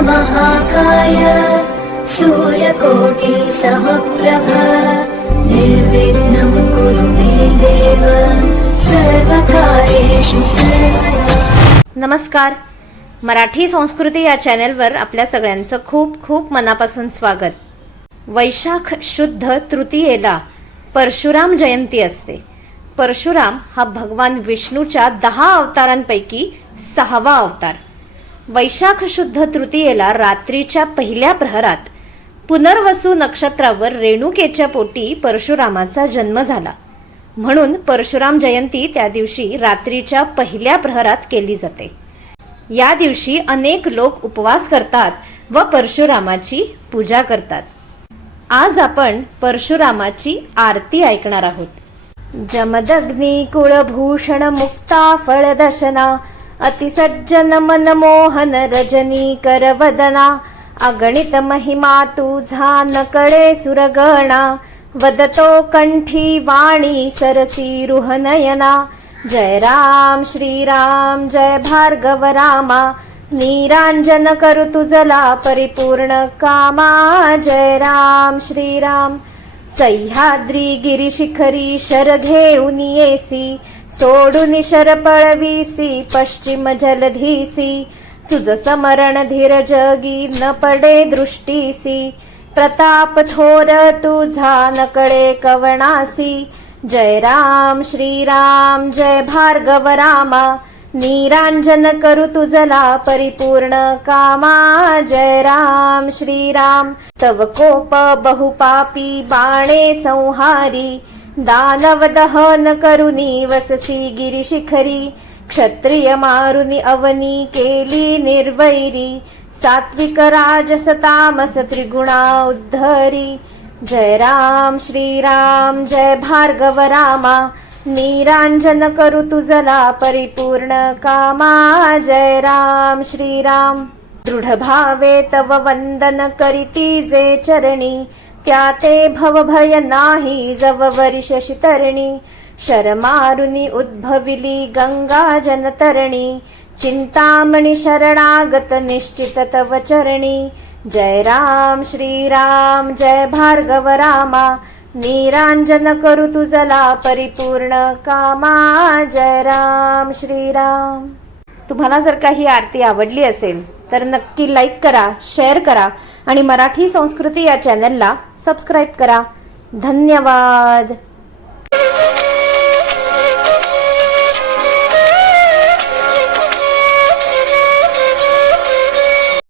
महाकाय सूर्यकोटि समप्रभ निर्विघ्नं कुरु मे देव सर्वकार्येषु नमस्कार. मराठी संस्कृती या चॅनेलवर आपल्या सगळ्यांचं खूप खूप मनापासून स्वागत. वैशाख शुद्ध तृतीयेला परशुराम जयंती असते. परशुराम हा भगवान विष्णूच्या दहा अवतारांपैकी सहावा अवतार. वैशाख शुद्ध तृतीयेला रात्रीच्या पहिल्या प्रहरात पुनर्वसू नक्षत्रावर रेणुकेच्या पोटी परशुरामाचा जन्म झाला. म्हणून परशुराम जयंती त्या दिवशी रात्रीच्या पहिल्या प्रहरात केली जाते. या दिवशी अनेक लोक उपवास करतात व परशुरामाची पूजा करतात. आज आपण परशुरामाची आरती ऐकणार आहोत. जमदग्नी कुळभूषण मुक्ता फळदशना अतिसज्जन मनमोहन रजनी करवदना अगणित महिमा तुझा नकळे सुरगणा वदतो कंठी वाणी सरसी रुहनयना जय राम श्रीराम जय भार्गव रामा निरांजन करू तुझला परिपूर्ण कामा जय राम श्रीराम सह्याद्री गिरिशिखरी शर घेऊन येसी सोडून शर पळवीसी पश्चिम जलधीसी तुझ समरण धीर जगी न पडे दृष्टीसी. प्रताप थोर तुझा न कवणासी. जय राम श्रीराम जय भार्गव रामा. निरांजन करू तुझला परिपूर्ण कामा. जय राम श्रीराम तव कोप बहुपापी बाणे संहारी. दानव दहन करुनी वससी गिरिशिखरी क्षत्रिय मारुनी अवनी केली निर्वैरी. सात्विक राजस तामस त्रिगुणा उद्धरी. जय राम श्रीराम जय भार्गव रामा. निरांजन करू तुझला परिपूर्ण कामा. जय राम श्रीराम दृढ भावे तव वंदन करीती जे चरणी. त्या ते भवभय नाही जव वरिष शितरणी. शरमारुनी उद्भविली गंगा जनतरणी. चिंतामणी शरणागत निश्चित तव चरणी. जय राम श्रीराम जय भार्गव रामा. निरांजन करू तुझला परिपूर्ण कामा. जय राम श्रीराम तुम्हाला जर का ही आरती आवडली असेल तर नक्की लाईक करा शेअर करा आणि मराठी संस्कृती या चॅनलला सबस्क्राईब करा. धन्यवाद.